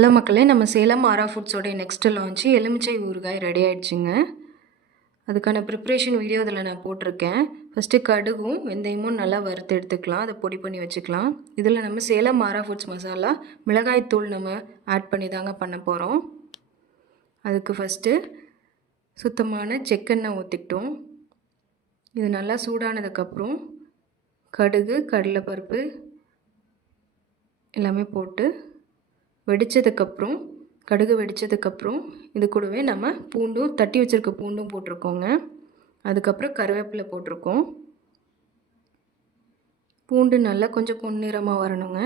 Hello மக்களே, நம்ம சேலம் ஆரா ஃபுட்ஸோடைய நெக்ஸ்ட் லான்ச்சு எலுமிச்சை ஊறுகாய் ரெடி ஆகிடுச்சிங்க. அதுக்கான ப்ரிப்ரேஷன் வீடியோ இதில் நான் போட்டிருக்கேன். ஃபஸ்ட்டு கடுகும் வெந்தயமும் நல்லா வறுத்து எடுத்துக்கலாம், அதை பொடி பண்ணி வச்சுக்கலாம். இதில் நம்ம சேலம் ஆரா ஃபுட்ஸ் மசாலா மிளகாய்த்தூள் நம்ம ஆட் பண்ணி தாங்க பண்ண போகிறோம். அதுக்கு ஃபஸ்ட்டு சுத்தமான செக்கெண்ணெய் ஊற்றிக்கிட்டோம். இது நல்லா சூடானதுக்கப்புறம் கடுகு, கடலைப்பருப்பு எல்லாமே போட்டு வெடித்ததுக்கப்புறம் கடுகு வெடித்ததுக்கப்புறம் இது கூடவே நம்ம பூண்டும் தட்டி வச்சுருக்க பூண்டும் போட்டிருக்கோங்க. அதுக்கப்புறம் கருவேப்பிலை போட்டிருக்கோம். பூண்டு நல்லா கொஞ்சம் பொன்னிறமாக வரணுங்க.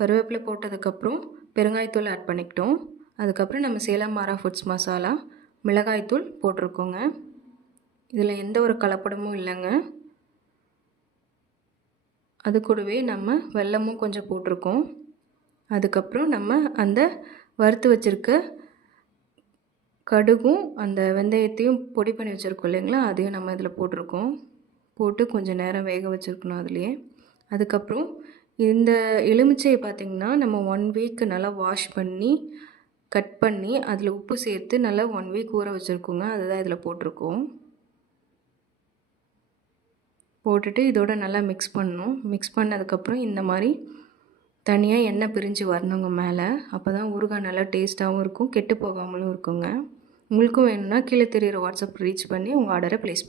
கருவேப்பிலை போட்டதுக்கப்புறம் பெருங்காயத்தூள் ஆட் பண்ணிக்கிட்டோம். அதுக்கப்புறம் நம்ம சேலம் ஆரா ஃபுட்ஸ் மசாலா மிளகாய்த்தூள் போட்டிருக்கோங்க. இதில் எந்த ஒரு கலப்படமும் இல்லைங்க. அது கூடவே நம்ம வெல்லமும் கொஞ்சம் போட்டிருக்கோம். அதுக்கப்புறம் நம்ம அந்த வறுத்து வச்சுருக்க கடுகும் அந்த வெந்தயத்தையும் பொடி பண்ணி வச்சுருக்கோம் இல்லைங்களா, அதையும் நம்ம இதில் போட்டிருக்கோம். போட்டு கொஞ்சம் நேரம் வேக வச்சுருக்கணும் அதுலேயே. அதுக்கப்புறம் இந்த எலுமிச்சையை பார்த்திங்கன்னா நம்ம 1 வீக் நல்லா வாஷ் பண்ணி கட் பண்ணி அதில் உப்பு சேர்த்து நல்லா 1 வீக் ஊற வச்சுருக்கோங்க. அதுதான் இதில் போட்டிருக்கோம். போட்டுட்டு இதோட நல்லா மிக்ஸ் பண்ணணும். மிக்ஸ் பண்ணதுக்கப்புறம் இந்த மாதிரி தனியாக எண்ணெய் பிரிஞ்சு வரணுங்க மேலே. அப்போ தான் ஊறுகாய் நல்லா டேஸ்ட்டாகவும் இருக்கும், கெட்டு போகாமலும் இருக்குங்க. உங்களுக்கும் வேணும்னா கீழே தெரிகிற வாட்ஸ்அப் ரீச் பண்ணி உங்கள் ஆர்டரை ப்ளேஸ்